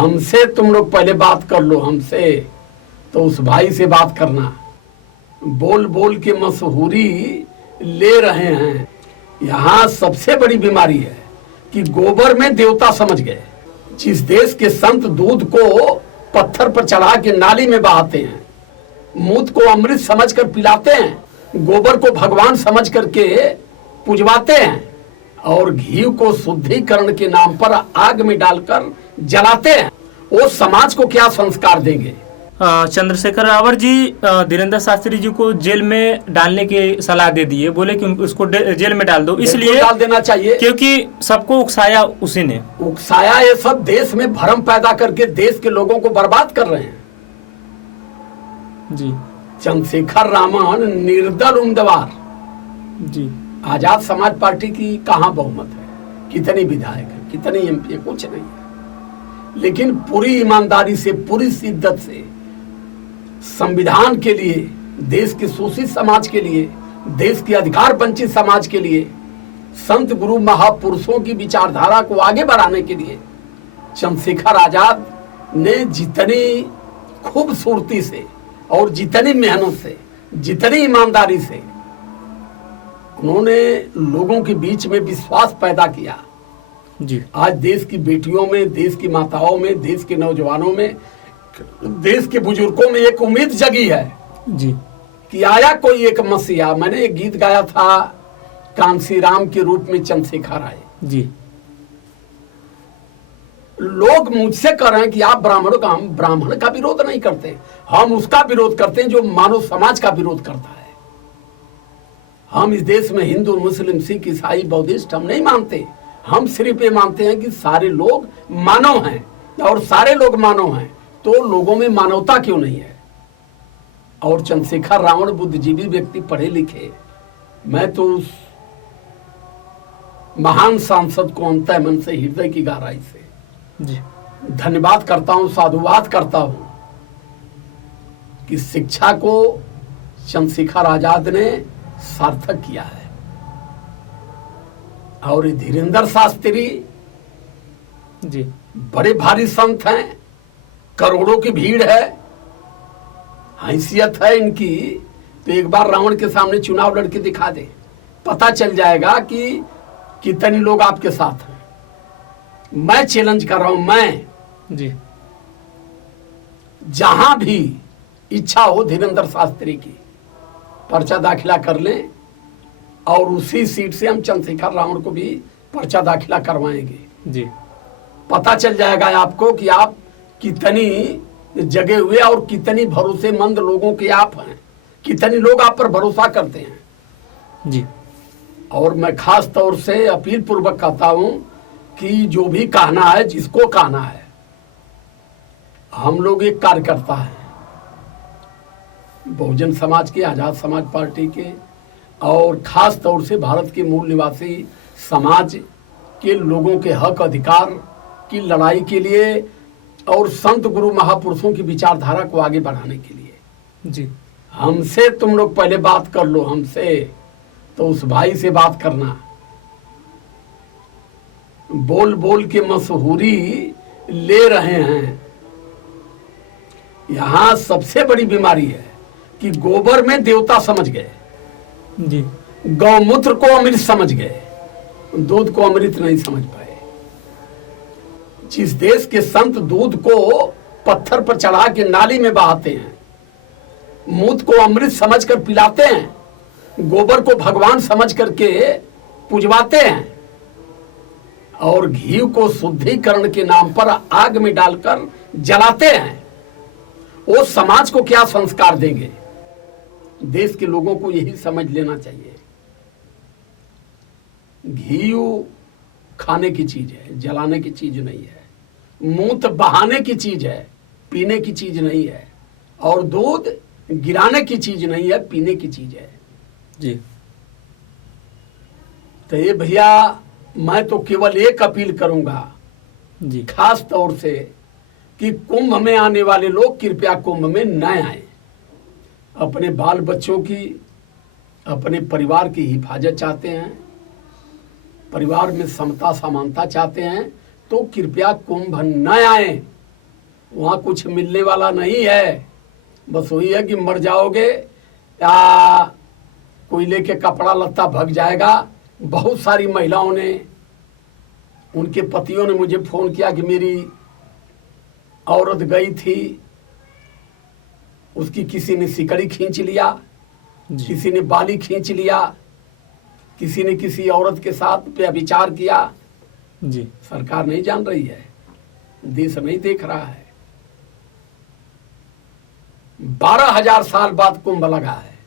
हमसे तुम लोग पहले बात कर लो, हमसे तो उस भाई से बात करना। बोल बोल के मशहूरी ले रहे हैं। यहाँ सबसे बड़ी बीमारी है कि गोबर में देवता समझ गए। जिस देश के संत दूध को पत्थर पर चढ़ा के नाली में बहाते हैं, मूत को अमृत समझकर पिलाते हैं, गोबर को भगवान समझ करके पुजवाते हैं और घी को शुद्धिकरण के नाम पर आग में डालकर जलाते हैं, वो समाज को क्या संस्कार देंगे? चंद्रशेखर रावत जी धीरेन्द्र शास्त्री जी को जेल में डालने की सलाह दे दिए, बोले कि उसको जेल में डाल दो, इसलिए डाल देना चाहिए क्योंकि सबको उकसाया उसी ने। उकसाया, ये सब देश में भ्रम पैदा करके देश के लोगों को बर्बाद कर रहे हैं जी। चंद्रशेखर रावत निर्दल उम्मीदवार जी। आजाद समाज पार्टी की कहां बहुमत है, कितनी विधायक है, कितनी एमपी है, कुछ नहीं है। लेकिन पूरी ईमानदारी से, पूरी शिद्दत से संविधान के लिए, देश के शोषित समाज के लिए, देश के अधिकार वंचित समाज के लिए, संत गुरु महापुरुषों की विचारधारा को आगे बढ़ाने के लिए चंद्रशेखर आजाद ने जितनी खूबसूरती से और जितनी मेहनत से, जितनी ईमानदारी से उन्होंने लोगों के बीच में विश्वास पैदा किया जी। आज देश की बेटियों में, देश की माताओं में, देश के नौजवानों में, देश के बुजुर्गों में एक उम्मीद जगी है जी कि आया कोई एक मसीहा। मैंने एक गीत गाया था, कांसी राम के रूप में चंद्रशेखर आए जी। लोग मुझसे कह रहे हैं कि आप ब्राह्मणों का, हम ब्राह्मण का विरोध नहीं करते, हम उसका विरोध करते हैं जो मानव समाज का विरोध करता है। हम इस देश में हिंदू, मुस्लिम, सिख, ईसाई, बौद्धिस्ट हम नहीं मानते। हम सिर्फ ये मानते हैं कि सारे लोग मानव हैं, और सारे लोग मानव हैं तो लोगों में मानवता क्यों नहीं है? और चंद्रशेखर रावत बुद्धिजीवी व्यक्ति, पढ़े लिखे, मैं तो उस महान सांसद को अंतः मन से, हृदय की गहराई से जी धन्यवाद करता हूं, साधुवाद करता हूं कि शिक्षा को चंद्रशेखर आजाद ने सार्थक किया है। और ये धीरेन्द्र शास्त्री जी बड़े भारी संत हैं, करोड़ों की भीड़ है, हैसियत है इनकी, तो एक बार रावण के सामने चुनाव लड़के दिखा दे, पता चल जाएगा कि कितने लोग आपके साथ हैं। मैं चैलेंज कर रहा हूं, मैं जी, जहां भी इच्छा हो धीरेन्द्र शास्त्री की, पर्चा दाखिला कर लें और उसी सीट से हम चंद्रशेखर रावत को भी पर्चा दाखिला करवाएंगे। जी पता चल जाएगा आपको कि आप कितनी जगे हुए और कितनी भरोसेमंद लोगों के आप हैं, कितने लोग आप पर भरोसा करते हैं जी। और मैं खास तौर से अपील पूर्वक कहता हूं कि जो भी कहना है, जिसको कहना है, हम लोग एक कार्यकर्ता हैं बहुजन समाज के, आजाद समाज पार्टी के, और खास तौर से भारत के मूल निवासी समाज के लोगों के हक अधिकार की लड़ाई के लिए और संत गुरु महापुरुषों की विचारधारा को आगे बढ़ाने के लिए जी। हमसे तुम लोग पहले बात कर लो, हमसे तो उस भाई से बात करना। बोल बोल के मशहूरी ले रहे हैं। यहाँ सबसे बड़ी बीमारी है कि गोबर में देवता समझ गए जी। गौमूत्र को अमृत समझ गए, दूध को अमृत नहीं समझ पाए। जिस देश के संत दूध को पत्थर पर चढ़ा के नाली में बहाते हैं, मूत को अमृत समझकर पिलाते हैं, गोबर को भगवान समझ करके पुजवाते हैं और घी को शुद्धिकरण के नाम पर आग में डालकर जलाते हैं, वो समाज को क्या संस्कार देंगे? देश के लोगों को यही समझ लेना चाहिए। घी खाने की चीज है, जलाने की चीज नहीं है। मूत बहाने की चीज है, पीने की चीज नहीं है। और दूध गिराने की चीज नहीं है, पीने की चीज है जी। तो ये भैया, मैं तो केवल एक अपील करूंगा जी। खास तौर से कि कुंभ में आने वाले लोग कृपया कुंभ में न आए। अपने बाल बच्चों की, अपने परिवार की हिफाजत चाहते हैं, परिवार में समता समानता चाहते हैं, तो कृपया कुंभ न आए। वहाँ कुछ मिलने वाला नहीं है। बस वही है कि मर जाओगे या कोई लेके कपड़ा लत्ता भग जाएगा। बहुत सारी महिलाओं ने, उनके पतियों ने मुझे फ़ोन किया कि मेरी औरत गई थी, उसकी किसी ने सिकड़ी खींच लिया, किसी ने बाली खींच लिया, किसी ने किसी औरत के साथ व्यभिचार किया। जी सरकार नहीं जान रही है, देश नहीं देख रहा है। 12,000 साल बाद कुंभ लगा है,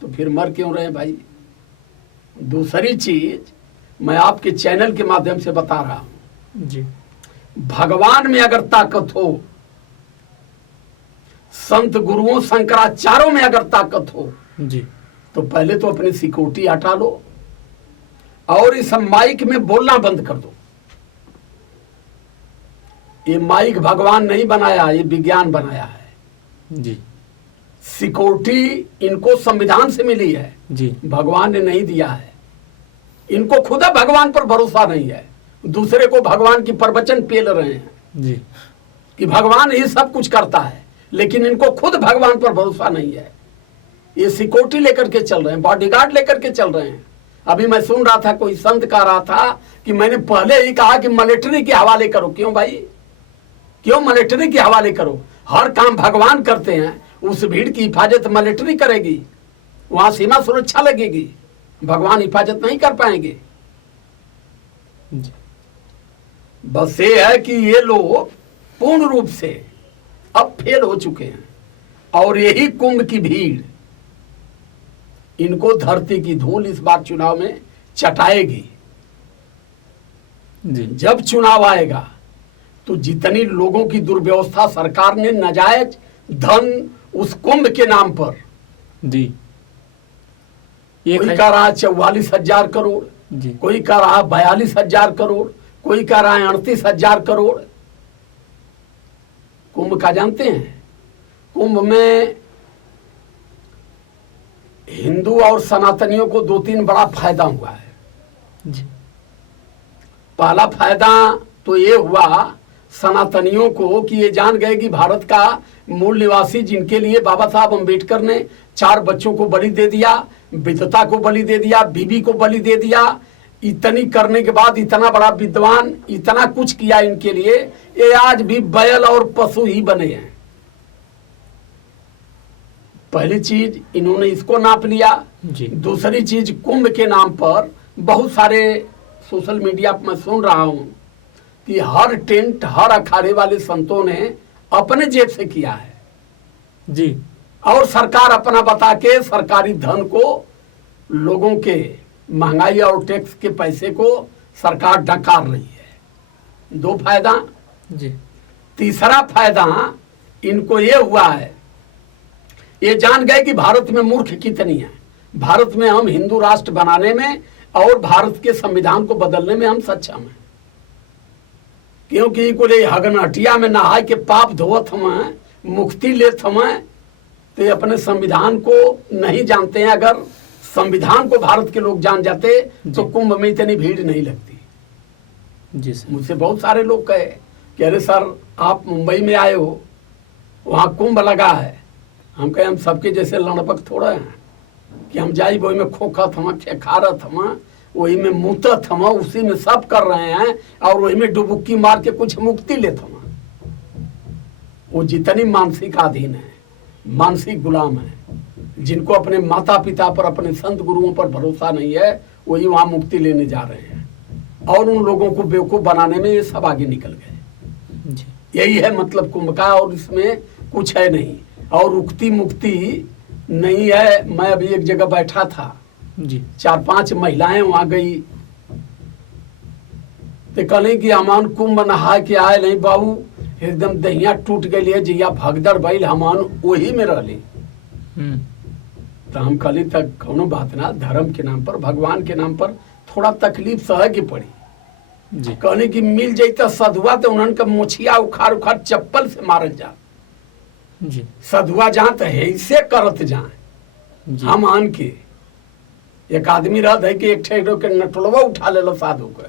तो फिर मर क्यों रहे भाई। दूसरी चीज मैं आपके चैनल के माध्यम से बता रहा हूं, जी भगवान में अगर ताकत हो, संत गुरुओं शंकराचार्यों में अगर ताकत हो, जी तो पहले तो अपनी सिक्योरिटी हटा लो और इस माइक में बोलना बंद कर दो। ये माइक भगवान नहीं बनाया, ये विज्ञान बनाया है। जी सिक्योरिटी इनको संविधान से मिली है, जी भगवान ने नहीं दिया है। इनको खुदा भगवान पर भरोसा नहीं है, दूसरे को भगवान की प्रवचन पेल रहे हैं जी कि भगवान ही सब कुछ करता है, लेकिन इनको खुद भगवान पर भरोसा नहीं है। ये सिक्योरिटी लेकर के चल रहे हैं, बॉडीगार्ड लेकर के चल रहे हैं। अभी मैं सुन रहा था, कोई संत कह रहा था कि मैंने पहले ही कहा कि मिलिट्री के हवाले करो। क्यों भाई, क्यों मिलिट्री के हवाले करो? हर काम भगवान करते हैं, उस भीड़ की हिफाजत मिलिट्री करेगी, वहां सीमा सुरक्षा लगेगी, भगवान हिफाजत नहीं कर पाएंगे। जी बस ये है कि ये लोग पूर्ण रूप से अब फेल हो चुके हैं, और यही कुंभ की भीड़ इनको धरती की धूल इस बार चुनाव में चटाएगी। जी जब चुनाव आएगा तो जितनी लोगों की दुर्व्यवस्था सरकार ने नाजायज धन उस कुंभ के नाम पर, जी कोई कह रहा है 44,000 करोड़, जी कोई कह रहा है 42,000 करोड़, कोई कह रहा है 38,000 करोड़। कुंभ का जानते हैं, कुंभ में हिंदू और सनातनियों को 2-3 बड़ा फायदा हुआ है। जी पहला फायदा तो ये हुआ सनातनियों को कि ये जान गए कि भारत का मूल निवासी, जिनके लिए बाबा साहब अम्बेडकर ने 4 बच्चों को बलि दे दिया, विधवा को बलि दे दिया, बीबी को बलि दे दिया, इतनी करने के बाद इतना बड़ा विद्वान, इतना कुछ किया इनके लिए, ये आज भी बैल और पशु ही बने हैं। पहली चीज इन्होंने इसको नाप लिया। जी दूसरी चीज, कुंभ के नाम पर बहुत सारे सोशल मीडिया पर मैं सुन रहा हूं कि हर टेंट, हर अखाड़े वाले संतों ने अपने जेब से किया है, जी और सरकार अपना बता के सरकारी धन को, लोगों के महंगाई और टैक्स के पैसे को सरकार डकार रही है। 2 फायदा। जी तीसरा फायदा इनको ये हुआ है, ये जान गए कि भारत में मूर्ख कितनी है। भारत में हम हिंदू राष्ट्र बनाने में और भारत के संविधान को बदलने में हम सक्षम हैं, क्योंकि कोई हगन हटिया में नहाय के पाप धोवत हम, मुक्ति लेत हम, तो ये अपने संविधान को नहीं जानते हैं। अगर संविधान को भारत के लोग जान जाते तो कुंभ में इतनी भीड़ नहीं लगती। जी सर। मुझसे बहुत सारे लोग कहे कि अरे सर, आप मुंबई में आए हो, वहाँ कुंभ लगा है। हम कहे हम सबके जैसे लड़बक थोड़ा हैं कि हम जाई वही में खोखत हम, खेखारत हम, वही में मुतत हम, उसी में सब कर रहे हैं, और वही में डुबुक्की मार के कुछ मुक्ति लेते हम। वो जितनी मानसिक अधीन है, मानसिक गुलाम है, जिनको अपने माता पिता पर, अपने संत गुरुओं पर भरोसा नहीं है, वही वहाँ मुक्ति लेने जा रहे हैं, और उन लोगों को बेवकूफ़ बनाने में ये सब आगे निकल गए। यही है मतलब कुंभ का, और इसमें कुछ है नहीं, और उक्ति मुक्ति नहीं है। मैं अभी एक जगह बैठा था, जी 4-5 महिलाएं वहां गई, तो कहले कि हमान कुंभ नहा के आए नहीं बाबू, एकदम दहिया टूट गई है, जहिया भगदड़ बैल हमान वही में रहली। तो हम कहली तक कोनो बात ना, धर्म के नाम पर, भगवान के नाम पर थोड़ा तकलीफ सहे की पड़ी। जी कहने की मिल जाता सधुआ तो उन्हन मोछिया उखाड़ उखाड़ चप्पल से मारल जा। जी सधुआ जहाँ तो ऐसे करत जाए हम आन के। एक आदमी रहत है कि एक ठेडो के नटलवा उठा ले साधु के,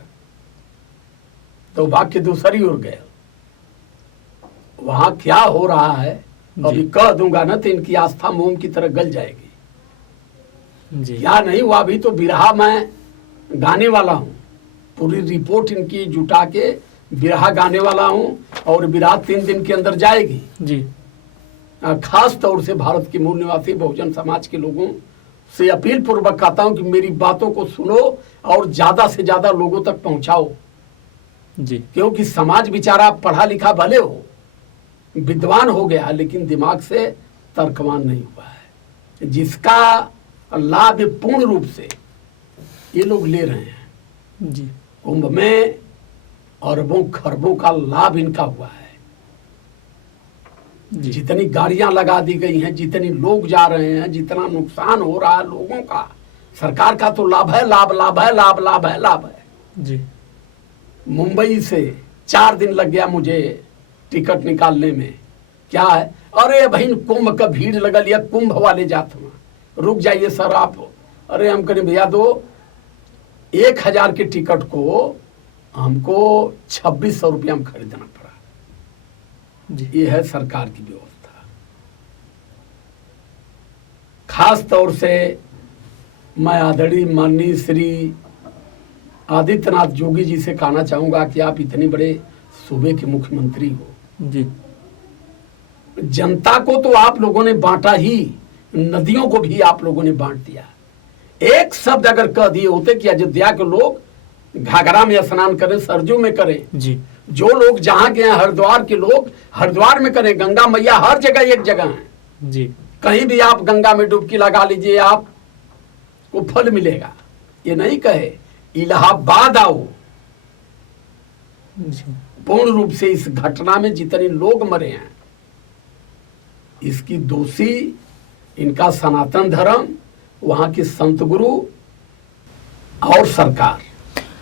तो भाग के दूसरी ओर गए। वहां क्या हो रहा है अभी कह दूंगा ना तो इनकी आस्था मोम की तरह गल जाएगी। जी क्या नहीं हुआ, अभी तो बिरहा मैं गाने वाला हूँ, पूरी रिपोर्ट इनकी जुटा के बिरहा गाने वाला हूँ और बिरहा 3 दिन के अंदर जाएगी। जी खास तौर से भारत के मूल निवासी बहुजन समाज के लोगों से अपील पूर्वक कहता हूं कि मेरी बातों को सुनो और ज्यादा से ज्यादा लोगों तक पहुंचाओ, जी क्योंकि समाज बेचारा पढ़ा लिखा भले हो, विद्वान हो गया, लेकिन दिमाग से तर्कवान नहीं हुआ है, जिसका लाभ पूर्ण रूप से ये लोग ले रहे हैं। जी कुंभ में अरबों खरबों का लाभ इनका हुआ है। जी जितनी गाड़ियां लगा दी गई हैं, जितनी लोग जा रहे हैं, जितना नुकसान हो रहा है लोगों का, सरकार का तो लाभ है, लाभ लाभ है, लाभ लाभ है, लाभ है। जी मुंबई से 4 दिन लग गया मुझे टिकट निकालने में। क्या है, अरे बहन कुंभ का भीड़ लगल या कुंभ वाले जात में, रुक जाइए सर आप। अरे हम करें भैया दो 1000 के टिकट को हमको 2600 रुपया में खरीदना पड़ा। जी ये है सरकार की व्यवस्था। खास तौर से मैं आदरणीय माननीय श्री आदित्यनाथ योगी जी से कहना चाहूंगा कि आप इतने बड़े सूबे के मुख्यमंत्री हो, जी जनता को तो आप लोगों ने बांटा ही, नदियों को भी आप लोगों ने बांट दिया। एक शब्द अगर कह दिए होते कि अयोध्या के लोग घाघरा में स्नान करें, सरजू में करें, जी जो लोग जहां के हैं, हरिद्वार के लोग हरिद्वार में करें, गंगा मैया हर जगह एक जगह है, जी कहीं भी आप गंगा में डुबकी लगा लीजिए, आपको फल मिलेगा। ये नहीं कहे इलाहाबाद आओ। जी पूर्ण रूप से इस घटना में जितने लोग मरे हैं, इसकी दोषी इनका सनातन धर्म, वहां के संत गुरु और सरकार।